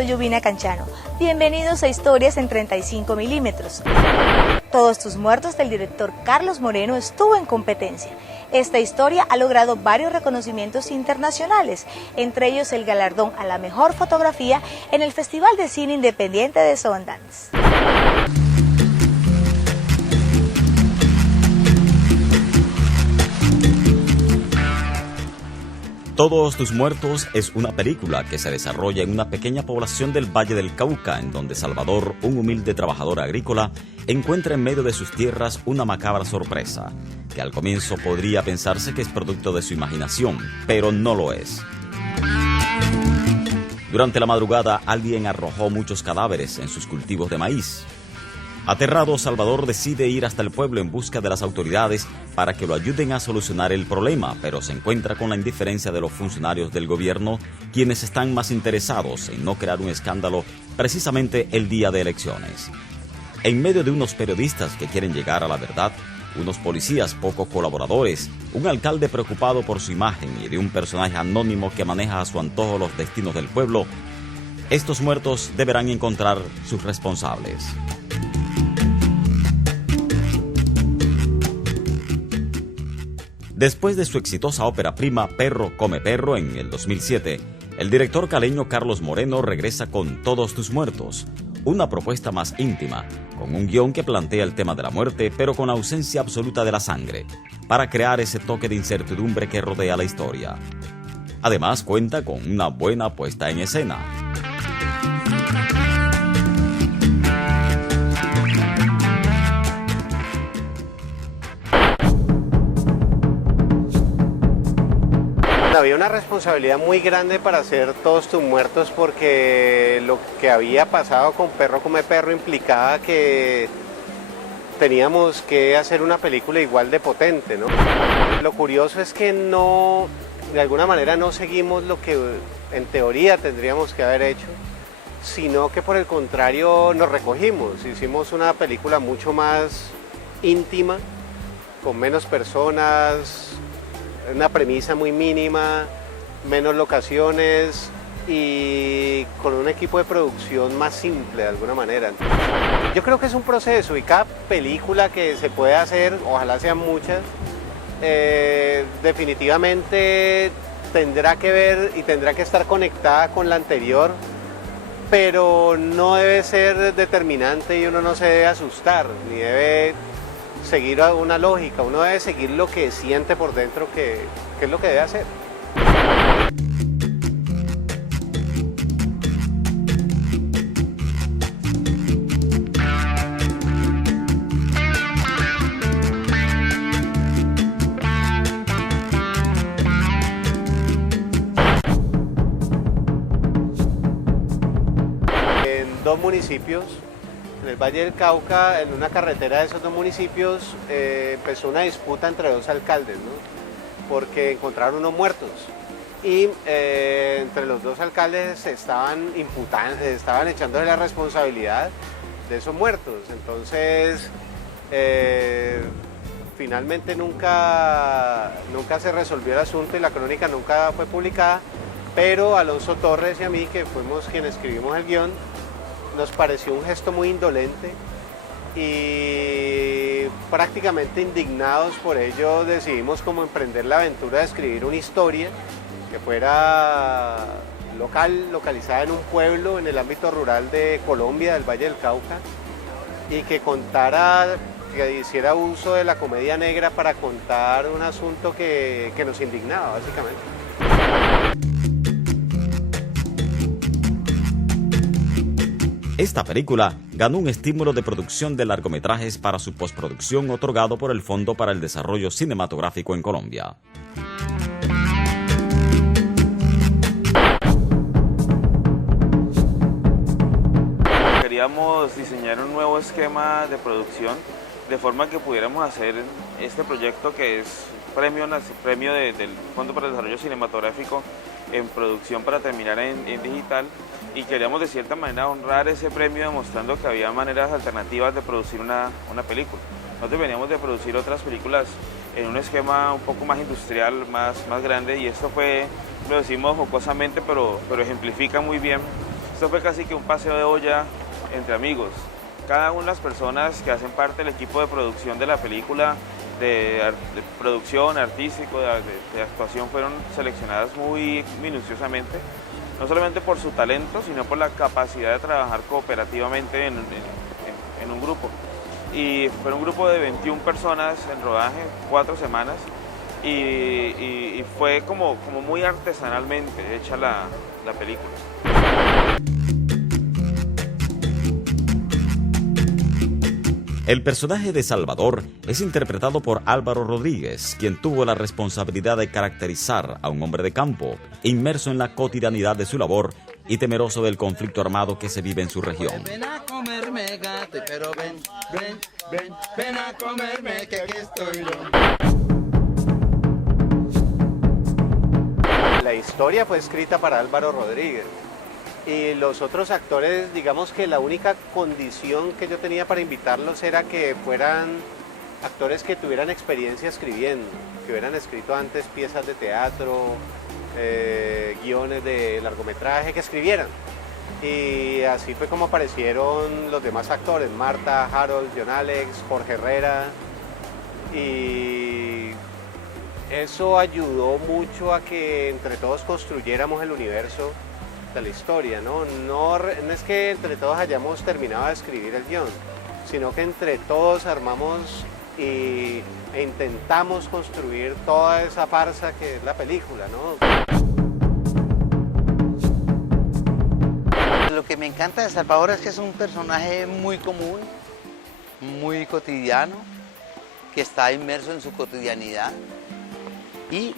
soy Yubina Canchano. Bienvenidos a Historias en 35 milímetros. Todos tus muertos del director Carlos Moreno estuvo en competencia. Esta historia ha logrado varios reconocimientos internacionales, entre ellos el galardón a la mejor fotografía en el Festival de Cine Independiente de Sundance. Todos tus muertos es una película que se desarrolla en una pequeña población del Valle del Cauca, en donde Salvador, un humilde trabajador agrícola, encuentra en medio de sus tierras una macabra sorpresa, que al comienzo podría pensarse que es producto de su imaginación, pero no lo es. Durante la madrugada, alguien arrojó muchos cadáveres en sus cultivos de maíz. Aterrado, Salvador decide ir hasta el pueblo en busca de las autoridades para que lo ayuden a solucionar el problema, pero se encuentra con la indiferencia de los funcionarios del gobierno, quienes están más interesados en no crear un escándalo precisamente el día de elecciones. En medio de unos periodistas que quieren llegar a la verdad, unos policías poco colaboradores, un alcalde preocupado por su imagen y de un personaje anónimo que maneja a su antojo los destinos del pueblo, estos muertos deberán encontrar sus responsables. Después de su exitosa ópera prima Perro come perro en el 2007, el director caleño Carlos Moreno regresa con Todos tus muertos, una propuesta más íntima, con un guión que plantea el tema de la muerte, pero con ausencia absoluta de la sangre, para crear ese toque de incertidumbre que rodea la historia. Además, cuenta con una buena puesta en escena. Había una responsabilidad muy grande para hacer Todos tus muertos, porque lo que había pasado con Perro come perro implicaba que teníamos que hacer una película igual de potente, ¿no? Lo curioso es que no, de alguna manera no seguimos lo que en teoría tendríamos que haber hecho, sino que por el contrario nos recogimos, hicimos una película mucho más íntima, con menos personas, una premisa muy mínima, menos locaciones y con un equipo de producción más simple de alguna manera. Yo creo que es un proceso y cada película que se puede hacer, ojalá sean muchas, definitivamente tendrá que ver y tendrá que estar conectada con la anterior, pero no debe ser determinante y uno no se debe asustar, ni debe seguir una lógica, uno debe seguir lo que siente por dentro que es lo que debe hacer. En dos municipios, en el Valle del Cauca, en una carretera de esos dos municipios, empezó una disputa entre dos alcaldes, ¿no? Porque encontraron unos muertos y entre los dos alcaldes estaban echándole la responsabilidad de esos muertos. Entonces, finalmente nunca se resolvió el asunto y la crónica nunca fue publicada, pero Alonso Torres y a mí, que fuimos quienes escribimos el guión, nos pareció un gesto muy indolente y prácticamente indignados por ello decidimos como emprender la aventura de escribir una historia que fuera localizada en un pueblo en el ámbito rural de Colombia, del Valle del Cauca, y que hiciera uso de la comedia negra para contar un asunto que nos indignaba básicamente. Esta película ganó un estímulo de producción de largometrajes para su postproducción otorgado por el Fondo para el Desarrollo Cinematográfico en Colombia. Queríamos diseñar un nuevo esquema de producción de forma que pudiéramos hacer este proyecto que es premio del Fondo para el Desarrollo Cinematográfico en producción para terminar en digital, y queríamos de cierta manera honrar ese premio demostrando que había maneras alternativas de producir una película. Nosotros veníamos de producir otras películas en un esquema un poco más industrial, más grande, y esto fue, lo decimos jocosamente, pero ejemplifica muy bien Esto fue casi que un paseo de olla entre amigos. Cada una de las personas que hacen parte del equipo de producción de la película, de producción, artístico, de actuación, fueron seleccionadas muy minuciosamente, no solamente por su talento, sino por la capacidad de trabajar cooperativamente en un grupo. Y fue un grupo de 21 personas en rodaje, 4 semanas, y fue como muy artesanalmente hecha la película. El personaje de Salvador es interpretado por Álvaro Rodríguez, quien tuvo la responsabilidad de caracterizar a un hombre de campo, inmerso en la cotidianidad de su labor y temeroso del conflicto armado que se vive en su región. Ven a comerme, gate, pero ven a comerme, que aquí estoy yo. La historia fue escrita para Álvaro Rodríguez. Y los otros actores, digamos que la única condición que yo tenía para invitarlos era que fueran actores que tuvieran experiencia escribiendo, que hubieran escrito antes piezas de teatro, guiones de largometraje, que escribieran. Y así fue como aparecieron los demás actores, Marta, Harold, John Alex, Jorge Herrera. Y eso ayudó mucho a que entre todos construyéramos el universo de la historia, ¿no? No es que entre todos hayamos terminado de escribir el guión, sino que entre todos armamos e intentamos construir toda esa farsa que es la película, ¿no? Lo que me encanta de Salvador es que es un personaje muy común, muy cotidiano, que está inmerso en su cotidianidad y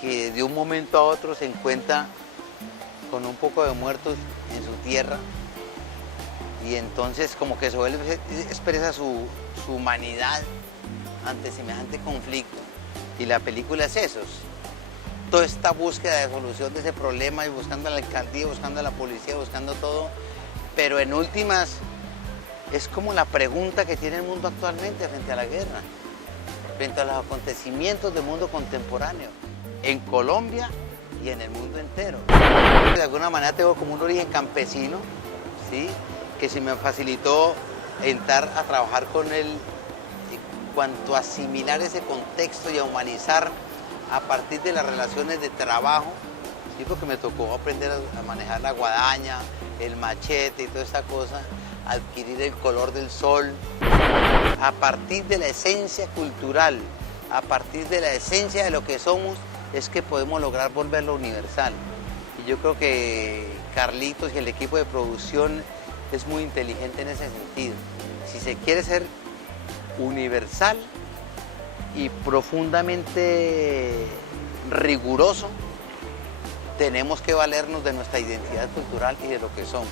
que de un momento a otro se encuentra con un poco de muertos en su tierra y entonces como que expresa su humanidad ante semejante conflicto. Y la película es eso, toda esta búsqueda de solución de ese problema y buscando a la alcaldía, buscando a la policía, buscando todo, pero en últimas es como la pregunta que tiene el mundo actualmente frente a la guerra, frente a los acontecimientos del mundo contemporáneo, en Colombia y en el mundo entero. De alguna manera tengo como un origen campesino, ¿sí? Que se me facilitó entrar a trabajar con él en cuanto a asimilar ese contexto y a humanizar a partir de las relaciones de trabajo, ¿sí? Porque me tocó aprender a manejar la guadaña, el machete y toda esta cosa, adquirir el color del sol, a partir de la esencia cultural, a partir de la esencia de lo que somos, es que podemos lograr volverlo universal. Y yo creo que Carlitos y el equipo de producción es muy inteligente en ese sentido. Si se quiere ser universal y profundamente riguroso, tenemos que valernos de nuestra identidad cultural y de lo que somos.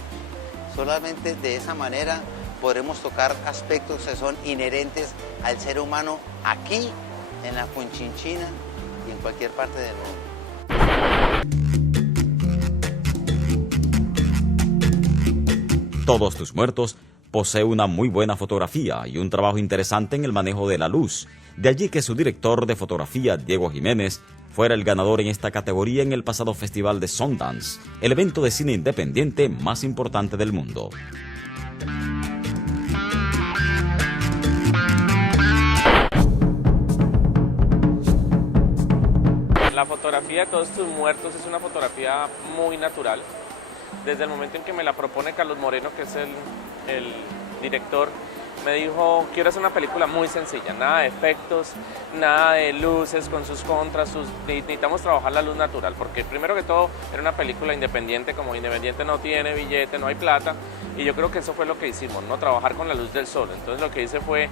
Solamente de esa manera podremos tocar aspectos que son inherentes al ser humano aquí, en la Conchinchina, y en cualquier parte del mundo. Todos tus muertos posee una muy buena fotografía y un trabajo interesante en el manejo de la luz. De allí que su director de fotografía, Diego Jiménez, fuera el ganador en esta categoría en el pasado Festival de Sundance, el evento de cine independiente más importante del mundo. La fotografía de Todos tus muertos es una fotografía muy natural. Desde el momento en que me la propone Carlos Moreno, que es el director, me dijo, quiero hacer una película muy sencilla, nada de efectos, nada de luces con sus contras, necesitamos trabajar la luz natural, porque primero que todo era una película independiente, como independiente no tiene billete, no hay plata, y yo creo que eso fue lo que hicimos, ¿no? Trabajar con la luz del sol. Entonces lo que hice fue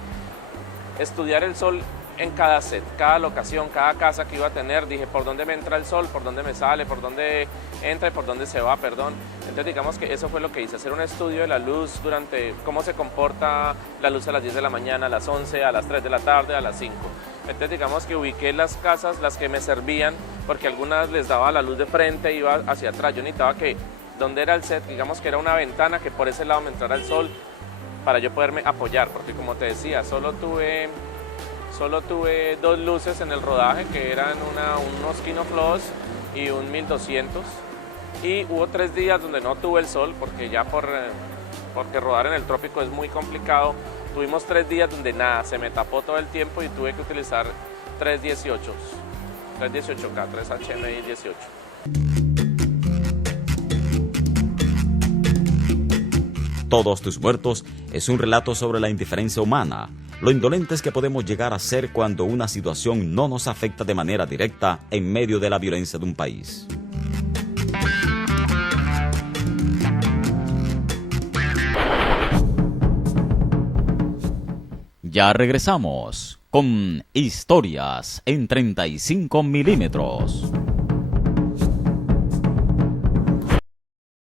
estudiar el sol en cada set, cada locación, cada casa que iba a tener. Dije por dónde me entra el sol, por dónde me sale, por dónde entra y por dónde se va, perdón. Entonces digamos que eso fue lo que hice, hacer un estudio de la luz durante cómo se comporta la luz a las 10 de la mañana, a las 11, a las 3 de la tarde, a las 5. Entonces digamos que ubiqué las casas, las que me servían, porque algunas les daba la luz de frente, iba hacia atrás. Yo necesitaba que donde era el set, digamos que era una ventana, que por ese lado me entrara el sol para yo poderme apoyar, porque como te decía, solo tuve 2 luces en el rodaje, que eran unos Kinofloss y un 1200, Y hubo 3 días donde no tuve el sol, porque ya porque rodar en el trópico es muy complicado. Tuvimos 3 días donde nada, se me tapó todo el tiempo y tuve que utilizar 318K, 3 HMI 18. Todos tus muertos es un relato sobre la indiferencia humana, lo indolentes que podemos llegar a ser cuando una situación no nos afecta de manera directa en medio de la violencia de un país. Ya regresamos con Historias en 35 milímetros.